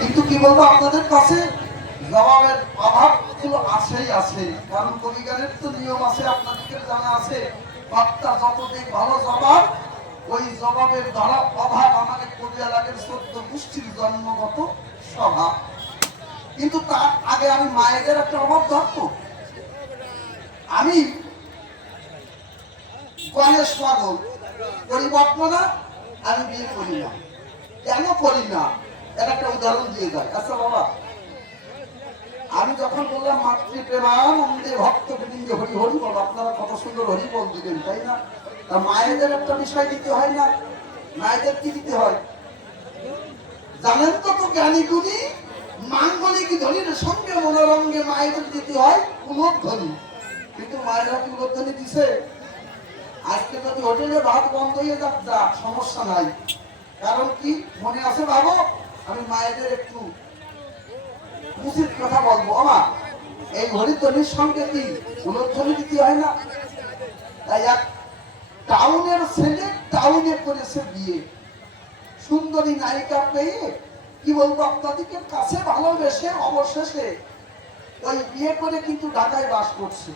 কিন্তু কি বলবো আপনাদের কাছে, জবাবের অভাব গুলো আছেই আছে। কারণ কবিগানের তো নিয়ম আছে, আপনাদের জানা আছে, বার্তা যত দিক ভালো জবাব, ওই জবাবের দ্বারা অভাব আমাদের কবিয়া লাগের 14 গোষ্ঠীর জন্মগত স্বভাব। কিন্তু তার আগে আমি মায়েদের একটা অভাব ধরতো। আমি গণেশ পাগল, পরিবর্তন না, আমি বিয়ে করি না। কেন করি না এর একটা উদাহরণ দিয়ে যায়। আচ্ছা বাবা, আমি যখন বললাম মাতৃপ্রেমানন্দে ভক্ত গোবিন্দ হরি হরি বল, আপনারা কত সুন্দর হরি বল দিলেন, তাই না? তা মায়েদের একটা বিষয় দিতে হয় না? মায়েদের কি দিতে হয় জানেন তো? তো জ্ঞানী গুণী মাঙ্গলিক ধ্বনির সঙ্গে মনোরঙ্গে মায়েদের দিতে হয় উলোধ্বনি। কিন্তু মায়েরা কি উলোধ্বনি দিছে? আজকে যদি হোটেলে ভাত বন্ধ হয়ে যাক, যা সমস্যা নাই। কারণ কি মনে আছে ভাবো, আমি মায়েদের একটু উচিত কথা বলবো। আমার এই হরিধ্বনির সঙ্গে কি উলোধ্বনি দিতে হয় না? তাই এক টাউনের ছেলে টাউনে করেছে বিয়ে, সুন্দরী নায়িকা পেয়ে কি বলবো আপনাদেরকে কাছে ভালোবেসে অবশেষে ওই বিয়ে করে কিন্তু ঢাকায় বাস করছে।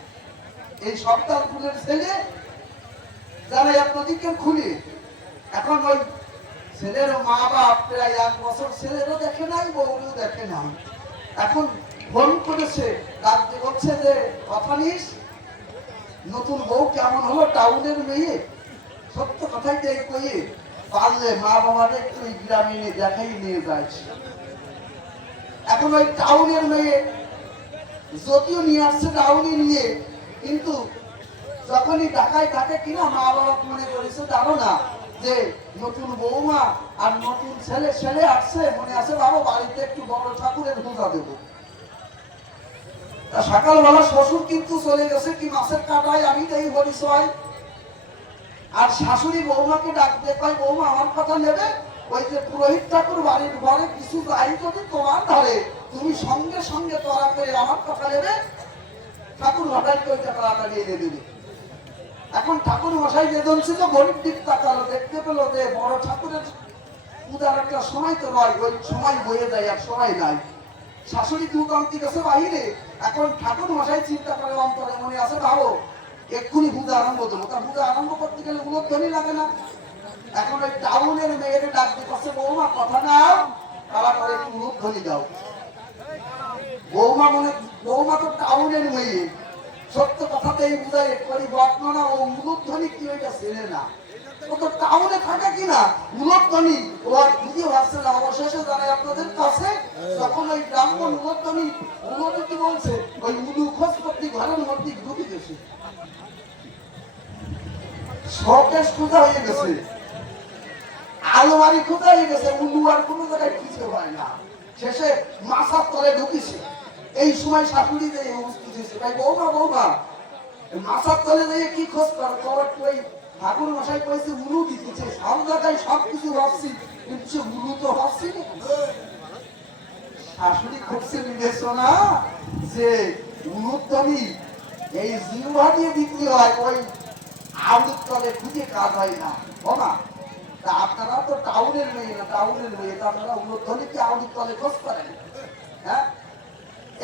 এই সপ্তাহ ফুলের ছেলে যারা আপনাদেরকে খুলে, এখন ওই ছেলের মা বাপ প্রায় 1 বছর ছেলেরও দেখে নাই, বউরও দেখে নাই। এখন ফোন করেছে, ডাক দিয়ে বলছে যে কথা নিস, নতুন বউ কেমন হলো, টাউনের মেয়ে। সত্য কথাই তাই কইয়ে পারলে মা বাবারে একটু গ্রামে নিয়ে দেখাই নিয়ে যাচ্ছে। এখন ওই টাউনের মেয়ে যদিও নিয়ে আসছে টাউনে নিয়ে, কিন্তু যখনই ঢাকায় থাকে কিনা মা বাবা মনে করেছে জানো না যে নতুন বৌমা আর নতুন ছেলে ছেলে আসছে, মনে আছে বাবা বাড়িতে একটু বড় ঠাকুরের পূজা দেবো। সকালবেলা শ্বশুর কিন্তু চলে গেছে কি মাছের কাটায়, আমি তাই পরিচয়। আর শাশুড়ি বৌমাকে ডাক দিয়ে কয়, বৌমা আমার কথা নেবে? ওই যে পুরোহিত ঠাকুর বাড়ির ঘরে কিছু যাই যদি তোমার ধরে, তুমি সঙ্গে সঙ্গে তোরা করে আমার কথা নেবে, ঠাকুর হঠাৎ ওই টাকা দিয়ে দেবে। এখন ঠাকুর মশাই যেজন ছিল গরিব দিক তাকালো, দেখতে পেলো যে বড় ঠাকুরের পূজার একটা সময় তো নয়, ওই সময় বয়ে যায় আর সময় নাই। শাশুড়ি দুকান্তি গেছে বাহিরে, এখন ঠাকুর মশাই চিন্তা করে অন্তরে মনে আছে ভাবো এক্ষুনি পূজা আরম্ভ দেবো। তা পূজা আরম্ভ করতে গেলে উলোধ্বনি লাগে না? এখন ওই টাউনের মেয়ের ডাক দিতে, বৌমা কথা না, তারা করে একটু উলোধ্বনি দাও। বৌমা তো টাউনের মেয়ে, সত্য কথাতেই বুঝাই পরিবর্তনা ও উলোধ্বনি কি ওইটা চেনে না। ও তো টাউনে থাকে কিনা উলোধ্বনি ও আর বুঝে পারছে না। অবশেষে জানাই আপনাদের কাছে, যখন ওই ব্রাহ্মণ উলোধ্বনি উলোধ্বনি বলছে, ওই উলু খোঁজ করতে ঘরের মধ্যে ঢুকে গেছে, শোকেশ খোঁজা হয়ে গেছে, আলমারি খোঁজা হয়ে গেছে, উলু আর কোনো জায়গায় খুঁজে পায় না। শেষে মাথার তলে ঢুকিছে। এই সময় শাশুড়ি যে উপস্থিত হয়েছে, ভাই বৌমা বৌমা মাথার তলে দিয়ে কি খোঁজ কর? ওই ঠাকুর মশাই কয়েছে উলু দিতেছে, সব জায়গায় সবকিছু ভাবছি, কিন্তু উলু তো ভাবছি না। শাশুড়ি করছে বিবেচনা যে উলুধ্বনি এই জিহ্বা দিয়ে দিতে হয়, ওই আলুর তলে খুঁজে কাজ হয় না। বাবা তা আপনারা তো টাউনের মেয়ে না, টাউনের মেয়ে তা আপনারা উলুধ্বনি কি আলুর তলে খোঁজ করেন? হ্যাঁ,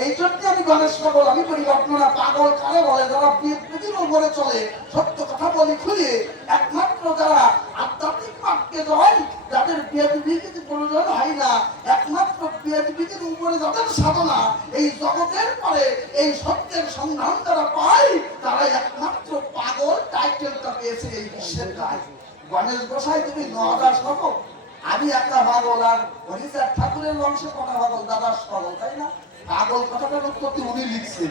এই জন্য আমি গণেশ পাগল। আমি পরিবর্তনা পাগল কারে বলে? যারা পৃথিবীর উপরে চলে, সত্য কথা বলি খুলে, একমাত্র যারা আধ্যাত্মিক মার্গকে যায়, যাদের বিয়ের প্রয়োজন হয় না, একমাত্র বিয়ের উপরে যাদের সাধনা এই জগতের পরে এই সত্যের সন্ধান যারা পায়, তারা একমাত্র পাগল টাইটেলটা পেয়েছে এই বিশ্বের গায়ে। গণেশ গোসাই তুমি 9 দাস পাগল, আমি একা পাগল, আর হরিচাঁদ ঠাকুরের বংশে কটা পাগল? দাদাস পাগল, তাই না? পাগল কথাটার উৎপত্তি উনি লিখছে,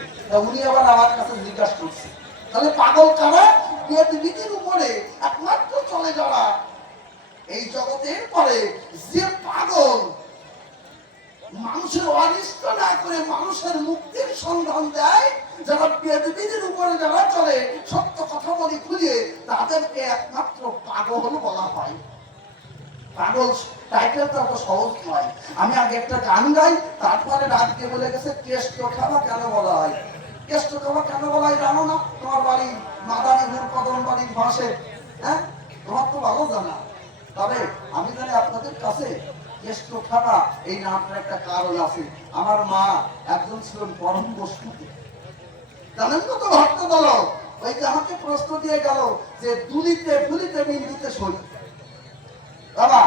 উনি আবার আমার কাছে জিজ্ঞাসা করছে। তাহলে পাগল কারা? পৃথিবীর উপরে একমাত্র চলে যারা এই জগতের পরে যে পাগল মানুষের অনিষ্ট না করে মানুষের মুক্তির সন্ধান দেয়, যারা পৃথিবীর উপরে যারা চলে, সত্য কথা বলি খুঁজে, তাদেরকে একমাত্র পাগল বলা হয়। পাগল টাইটেলটা তো সহজ নয়। আমি আগে একটা গান গাই, তারপরে ডাক দিয়ে বলে গেছে কেষ্ট খাওয়া কেন বলা হয়। কেষ্ট খাওয়া কেন বলা হয় জানো না? তোমার বাড়ি মাদারীপুর কদম বাড়ির ভাষে, হ্যাঁ, তোমার তো ভালো জানা। তবে আমি জানি আপনাদের কাছে কেষ্ট থাকা এই নামটার একটা কারণ আছে। আমার মা একজন ছিলেন পরম বস্তুতে, জানেন তো ভক্ত দল। ওই যে আমাকে প্রশ্ন দিয়ে গেল যে দুলিতে ফুলিতে বিন্দুতে সই। বাবা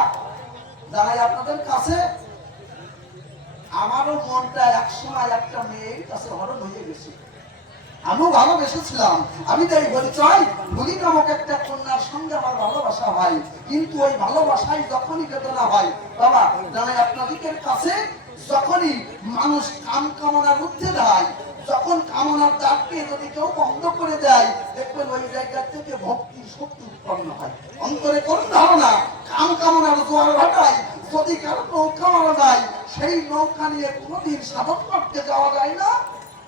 জানাই আপনাদের কাছে, আমারও মনটা একসময় একটা মেয়ের কাছে হরণ হয়ে গেছে। আমিও ভালোবেসেছিলাম। আমি তো এই পরিচয় ভুলি নামক একটা কন্যার সঙ্গে আমার ভালোবাসা হয়, কিন্তু ওই ভালোবাসায় যখনই বেদনা হয় বাবা জানাই আপনাদের কাছে, যখনই মানুষ কাম কামনার মধ্যে দেয়, যখন কামনার দ্বারকে যদি কেউ বন্ধ করে দেয়, দেখবেন ওই জায়গা থেকে ভক্তি শক্তি উৎপন্ন হয়। অন্তরে কোন ধারণা কাম কামনার জোয়ার ভাটায় যদি কারো নৌকা মারা যায়, সেই নৌকা নিয়ে কোনোদিন সাধন করতে যাওয়া যায় না।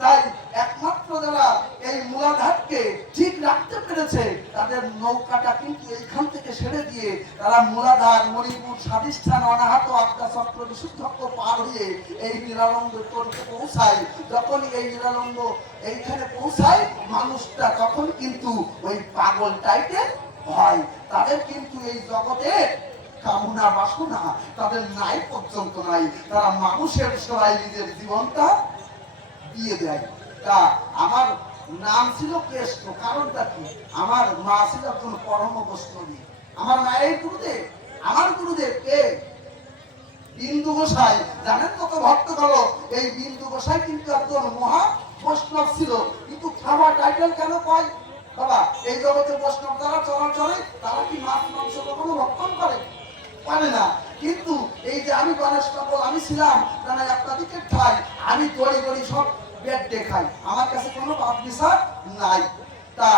তাই একমাত্র যারা এই মূলাধারকে ঠিক রাখতে পেরেছে, তাদের নৌকাটা কিন্তু এইখান থেকে ছেড়ে দিয়ে তারা মূলাধার, মণিপুর, স্বাধিষ্ঠান, অনাহত, আজ্ঞাচক্র, বিশুদ্ধত্ব পার হয়ে এই নিরানন্দ তরফে পৌঁছায়। যখন এই নিরানন্দ এইখানে পৌঁছায় মানুষটা, তখন কিন্তু ওই পাগল টাইপের হয়। তাদের কিন্তু এই জগতে কামনা বাসনা তাদের নাই পর্যন্ত নাই। তারা মানুষের সেবায় নিজের জীবনটা দিয়ে দেয়। তা আমার নাম ছিল কেষ্ট, কারণটা কি? আমার মা ছিল একজন পরম বৈষ্ণবী। আমার মায়ের গুরুদেব, আমার গুরুদেব কে? বিন্দু গোসাই। জানেন কত ভক্ত গেল, এই বিন্দু গোসাই কিন্তু একজন মহা বৈষ্ণব ছিল। কিন্তু খাবার টাইটেল কেন পায় বাবা? এই জগতে বৈষ্ণব যারা চলাচলে, তারা কি মাছ মাংস কখনো ভক্ষণ করে? পারে না। কিন্তু এই যে আমি গণেশ ঠাকুর আমি ছিলাম, জানাই আপনাদেরকে ঠাই, আমি গড়ি গড়ি সব বেড দেখাই, আমার কাছে কোনো পাপ বিচার নাই। তা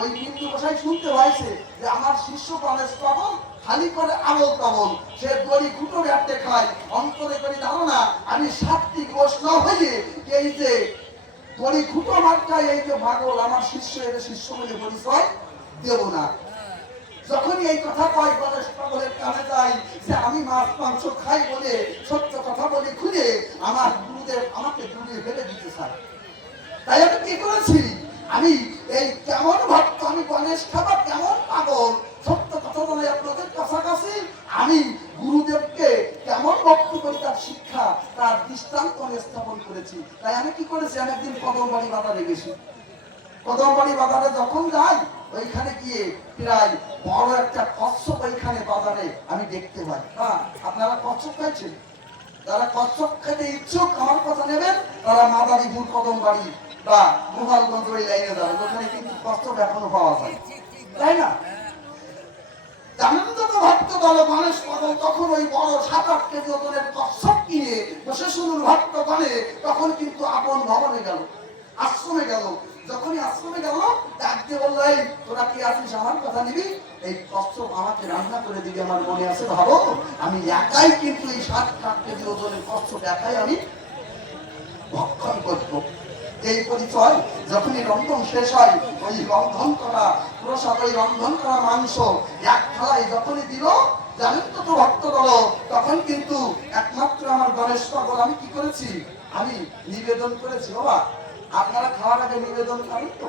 ওই বিন্দু গোসাই শুনতে হয়েছে যে আমার শিষ্য গণেশ পাগল, খালি করে আবল তাবল, সে গড়ি গুটো বেড দেখায়। অন্তরে করি ধারণা আমি সাত্বিক বৈষ্ণব হয়ে এই যে গড়ি খুটো মার্কায় এই যে পাগল আমার শিষ্য, এর শিষ্য বলে পরিচয় দেব না। যখনই এই কথা কয় গণেশ পাগলের কানে যাই যে আমি মাছ মাংস খাই বলে সত্য কথা বলে খুলে আমার গুরুদেব আমাকে দূরিয়ে ফেলে দিতে চায়। তাই আমি কি করেছি, আমি এই কেমন ভক্ত, আমি গণেশ খাবার কেমন পাগল, সত্য কথা বলে আপনাদের কাছাকাছি আমি গুরুদেবকে কেমন ভক্তি করি তার শিক্ষা, তার দৃষ্টান্ত স্থাপন করেছি। তাই আমি কি করেছি, আমি একদিন কদমবাড়ি বাজারে গেছি। কদমবাড়ি বাজারে যখন যাই, ওইখানে গিয়ে প্রায় বড় একটা কচ্ছপ ওইখানে বাজারে আমি দেখতে পাই। হ্যাঁ, আপনারা কচ্ছপ খাইছেন? যারা কচ্ছপ খেতে ইচ্ছুক আমার কথা নেবেন, তারা মাদারীপুর কদমবাড়ি বা গোপালগঞ্জ ওই লাইনে যাবেন, ওখানে কিন্তু কচ্ছপ এখনো পাওয়া যায়, তাই না? জানেন তো ভক্ত দল মানুষ পাগল তখন ওই বড় 7-8 কেজি ওজনের কচ্ছপ কিনে বসে শুনুন ভক্ত গণে, তখন কিন্তু আপন ভবনে গেল, আশ্রমে গেল। যখনই আশ্রমে গেল, ডাকতে বললো এই তোরা কি আছিস, আমার কথা নিবি? এই কচ্ছপ আমাকে রান্না করে দিবি, আমার মনে আছে ভাবো, আমি একাই কিন্তু এই 7-8 কেজি ওজনের কচ্ছপ একাই আমি ভক্ষণ করবো। এই পরিচয় যখনই রন্ধন শেষ হয়, ওই রন্ধন করা প্রসাদ, ওই রন্ধন করা মাংস এক থালায় যখনই দিল, জানেন তো ভক্ত দল, তখন কিন্তু একমাত্র আমার গণেশ পাগল আমি কি করেছি, আমি নিবেদন করেছি। বাবা আপনারা খাওয়ার আগে নিবেদন করেন তো?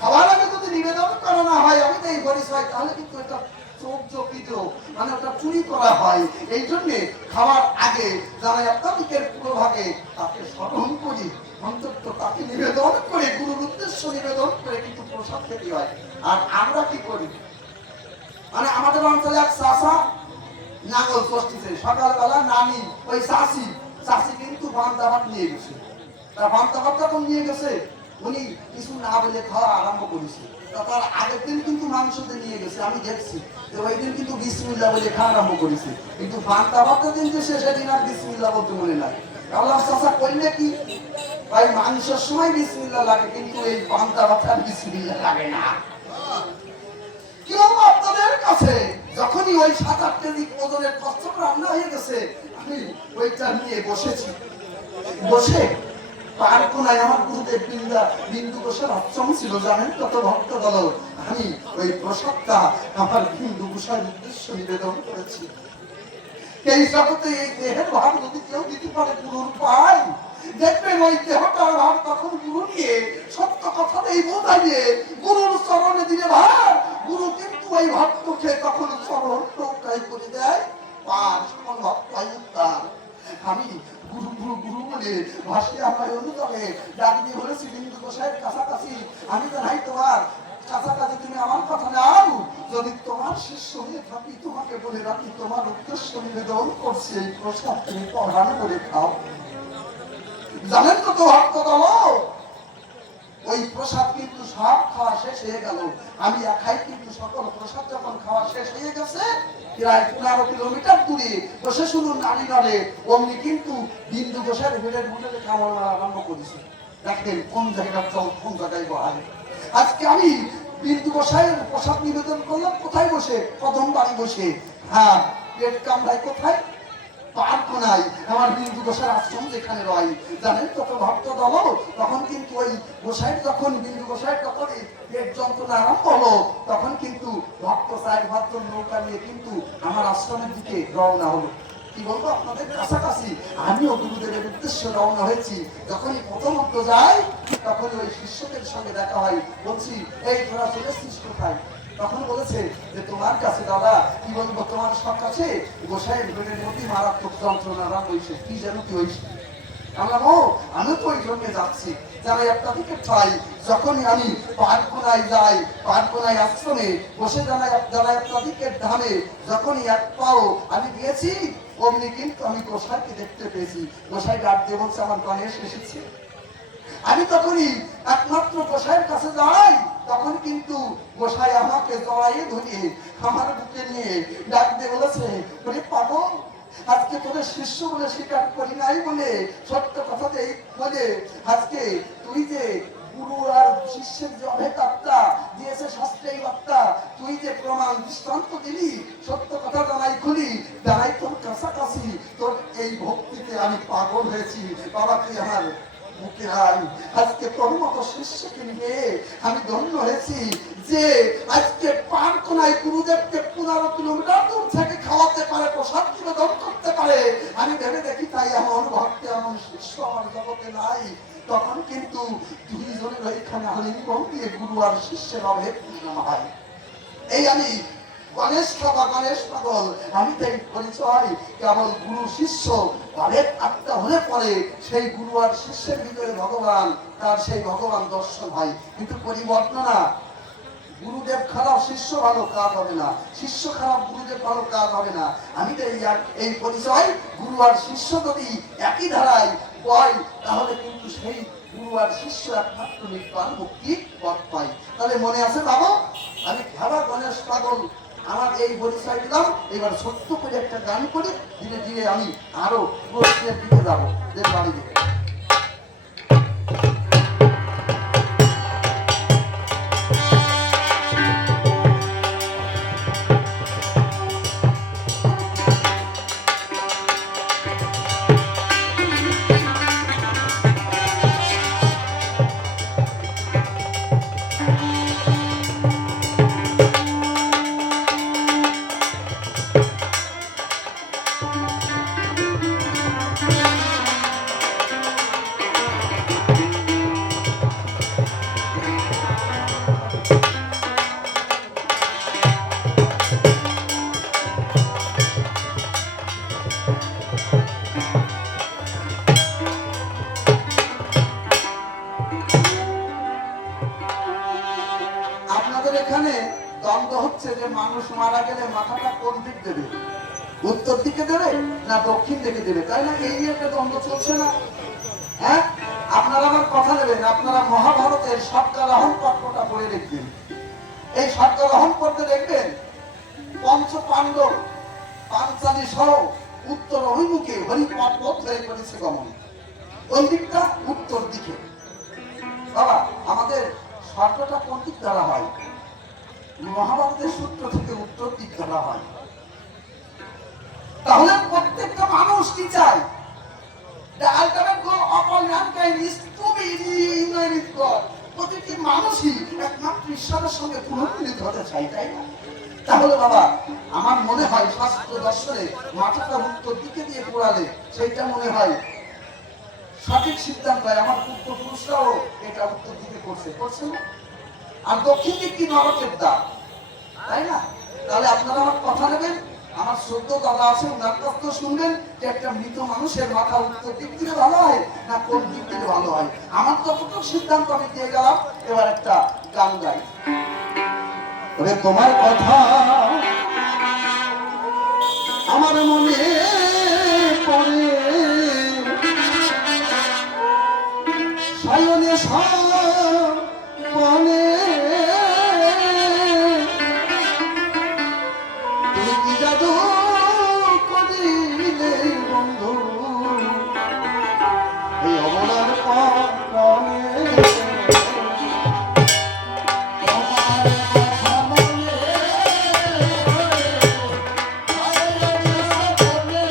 খাওয়ার আগে যদি নিবেদন করা না হয়, আমি তো এই পরিচয়, তাহলে কিন্তু এটা মানে ওটা চুরি করা হয়। এই জন্যে খাওয়ার আগে যারা আপনাদের পুরো ভাগে তাকে স্মরণ করি, অন্তত তাকে নিবেদন করে, গুরুর উদ্দেশ্য নিবেদন করে কিন্তু প্রসাদ খেতে হয়। আর আমরা কি করি, মানে আমাদের অঞ্চলে এক চাষা নাঙ্গল ষষ্ঠীতে সকালবেলা নানি ওই চাষি কিন্তু বান্দাবাদ নিয়ে গেছে। তার বান্দাবাদ যখন নিয়ে গেছে, উনি কিছু না বলে খাওয়া আরম্ভ করেছে। তার আগের দিন কিন্তু মাংস দিয়ে নিয়ে গেছে, আমি দেখছি যে ওই দিন কিন্তু বিসমিল্লাহ বলে খাওয়া আরম্ভ করেছে। কিন্তু বান্দাবাদের দিন যে সেদিন আর বিসমিল্লাহ বলতে মনে নাই। আল্লাহ চাষা করলে কি ভাই, মাংসের সময় বিসমিল্লাহ লাগে, কিন্তু এই বান্দাবাদ আর বিসমিল্লাহ লাগে না। কি বলবো আপনাদের কাছে, যখনই ওই 7-8 কেজি ওজনের কচ্ছপ রান্না হয়ে গেছে, আমি ওইটা নিয়ে বসেছি। বসে পার কোনায় আমার গুরুদেব বিন্দু গোসার আশ্রম ছিল, জানেন কত ভক্ত দল, আমি ওই প্রসাদটা আমার বিন্দু গোসার উদ্দেশ্য নিবেদন করেছি। এই জগতে এই দেহের ভাব যদি কেউ দিতে পারে গুরুর পায়, দেখবেন ওই দেহটার ভাব তখন গুরু নিয়ে সত্য কথাতেই বোঝাইয়ে গুরুর চরণে দিলে ভাব, গুরু কিন্তু ওই ভক্তকে তখন চরণ নৌকা কামড়াই করে দেয় পার সকল ভক্ত হয় উদ্ধার। আমি গুরু গুরু গুরু বলে ভাসি আমার অনুতলে ডাক দিয়ে বলেছি বিন্দু গোসাইয়ের কাছাকাছি আমি জানাই তোমার কাছাকাছি তুমি আমার কথা নাও, যদি তোমার শিষ্য হয়ে থাকি তোমাকে বলে রাখি তোমার উদ্দেশ্য নিবেদন করছি এই প্রসাদ তুমি প্রধান করে খাও। জানেন তো তো ভক্ত দল ওই প্রসাদ কিন্তু সব খাওয়া শেষ হয়ে গেল। আমি একাই কিন্তু সকল প্রসাদ যখন খাওয়া শেষ হয়ে গেছে প্রায় 15 কিলোমিটার দূরে বসে শুধু নারী নড়ে অমনি কিন্তু বিন্দু গোসাইয়ের ভিড়ের হোটেলে খাওয়া আরম্ভ করেছে। দেখেন কোন জায়গার চল কোন জায়গায় বহাল। আজকে আমি বিন্দু গোসাইয়ের প্রসাদ নিবেদন করলাম কোথায় বসে? প্রথম বাড়ি বসে। হ্যাঁ, পেট কামড়ায় কোথায়? পার্কোনায় আমার বিন্দু গোসাইয়ের আশ্রম যেখানে রয়। জানেন তো ভক্ত দল তখন কিন্তু ওই গোসাইয়ের যখন বিন্দু গোসাইয়ের যখন পেট যন্ত্রণা আরম্ভ হলো তখন কিন্তু ভক্ত সাহেব ভক্ত নৌকা নিয়ে কিন্তু আমার আশ্রমের দিকে রওনা হলো। কি বলবো আপনাদের কাছাকাছি আমিও গুরুদেবের উদ্দেশ্যে রওনা হয়েছি। যখনই প্রথমত যাই তখন ওই শিষ্যদের সঙ্গে দেখা হয়। বলছি এই তোরা চলে এসছিস কোথায়? তখন বলেছে যে তোমার কাছে দাদা কি বলবো তোমার সব কাছে গোসাইয়ের পেটের মধ্যে মারাত্মক যন্ত্রণা আরম্ভ হয়েছে। কি যেন কি হয়েছে? আমরা আমি তো ওই জন্য যাচ্ছি যারা একটা দিকে পাই। যখনই আমি পার্কোনায় যাই পার্কোনায় আশ্রমে বসে যারা একটা দিকে ধামে যখনই এক পাও আমি দিয়েছি অমনি কিন্তু আমি গোসাইকে দেখতে পেয়েছি। গোসাই ডাক দিয়ে বলছে আমার গণেশ এসেছে। আমি তখনই একমাত্র গোসাইয়ের কাছে যাই তখন কিন্তু গোসাই আমাকে জড়াইয়ে ধরিয়ে আমার বুকে নিয়ে ডাক দিয়ে বলেছে বলে পাবো আজকে তোদের শিষ্য বলে স্বীকার করি নাই বলে সত্য কথাতেই বলে আজকে তুই যে গুরু আর শিষ্যের যে অভেদাত্মা দিয়েছে শাস্ত্রেই বার্তা তুই যে প্রমাণ দৃষ্টান্ত দিলি সত্য কথা জানাই খুলি জানাই তোর কাছাকাছি তোর এই ভক্তিতে আমি পাগল হয়েছি। বাবা তুই আমার বুকে আই। আজকে তোর মতো শিষ্যকে নিয়ে আমি ধন্য হয়েছি যে আজকে পার্কোনায় গুরুদেবকে 15 কিলোমিটার দূর থেকে খাওয়াতে পারে প্রসাদ নিবেদন করতে পারে। আমি ভেবে দেখি তাই এমন ভক্তি এমন শিষ্য আমার জগতে নাই। তখন কিন্তু দুইজনের ওইখানে আলিঙ্গন দিয়ে গুরু আর শিষ্যের অভেদ হয়। এই আমি গণেশ খাবা গণেশ পাগল আমি তাই পরিচয় কেবল গুরু শিষ্য অনেক আত্মা হলে পরে সেই গুরু আর শিষ্যের ভিতরে ভগবান তার সেই ভগবান দর্শন হয়। কিন্তু পরিবর্তন না গুরুদেব খারাপ শিষ্য ভালো কাজ হবে না, শিষ্য খারাপ গুরুদেব ভালো কাজ হবে না। আমি তো এই পরিচয় গুরু আর শিষ্য যদি একই ধারায় হয় তাহলে কিন্তু সেই গুরু আর শিষ্য একমাত্র নির্বাণ মুক্তি পথ পাই। তাহলে মনে আছে বাবা আমি খাবার গণেশ পাগল আমার এই পরিচয় দিলাম। এবার সত্য করে একটা গান করে ধীরে ধীরে আমি আরো প্রশ্নের দিকে যাবো যে বাড়ি দিকে। এখানে দ্বন্দ্ব হচ্ছে যে মানুষ মারা গেলে মাথাটা কোন দিক দেবে, উত্তর দিকে দেবে না দক্ষিণ দিকে দেবে, তাই না? এই নিয়ে একটা দ্বন্দ্ব চলছে না? হ্যাঁ, আপনারা আমার কথা নেবেন, আপনারা মহাভারতের সর্গারোহণ পর্বটা পড়ে দেখবেন। এই সর্গারোহণ পর্বে দেখবেন পঞ্চ পাণ্ডব পাঞ্চালী সহ উত্তর অভিমুখে হরিপথ ধরে করেছে গমন। ওই দিকটা উত্তর দিকে। বাবা আমাদের স্বর্গটা কোন দিক দ্বারা হয়? মহাভারতের সূত্র থেকে উত্তর দিক ধরা হয়। তাহলে প্রত্যেকটা মানুষ কি চায়? প্রতিটি মানুষই একমাত্র ঈশ্বরের সঙ্গে পুনর্মিলিত হতে চাই, তাই না? তাহলে বাবা আমার মনে হয় শাস্ত্র দর্শনে মাথাটা উত্তর দিকে দিয়ে পড়ালে সেইটা মনে হয় সঠিক সিদ্ধান্ত হয়। আমার পূর্বপুরুষরাও এটা উত্তর দিকে করছে না? আর দক্ষিণ দিক কি নরকের দ্বার, তাই না? তাহলে আপনারা আমার কথা নেবেন, আমার সদ্য দাদা আছে, ওনার কাছ থেকে শুনবেন যে একটা মৃত মানুষের মাথা উত্তর দিক থেকে ভালো হয় না কোন দিক থেকে ভালো হয়। আমার যতটুকু সিদ্ধান্ত আমি দিয়ে গেলাম, এবার একটা গান গাই। ওরে তোমার কথা আমার মনে পড়ে, সায়নে সাপনে তুমি কি জাদু করিলে বন্ধু এই অবলার প্রাণে। তোমার কথা মনে পড়ে, সায়নে সাপনে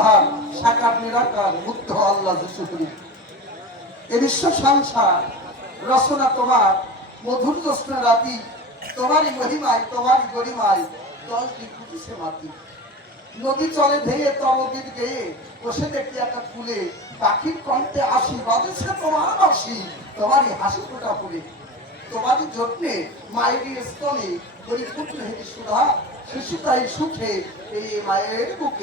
আধার সাকার নিরাকার বুদ্ধ আল্লাহ যিশু করি। এ বিশ্ব সংসার রচনা তোমার, মধুর জ্যোৎস্না রাতি, তোমারই মহিমায় তোমারই গরিমায় দশ দিন ফুটিছে মাটি। নদী চলে ধেয়ে তরবিদ গেয়ে বসে দেখি একটা ফুলে, পাখির কণ্ঠে আসি বাজেছে তোমার বাসি, তোমারই হাসি ফোটা ফুলে। তোমারই যত্নে মায়ের স্তনে করি পুত্র হেরি সুধা, শিশু তাই সুখে এই মায়ের বুকে।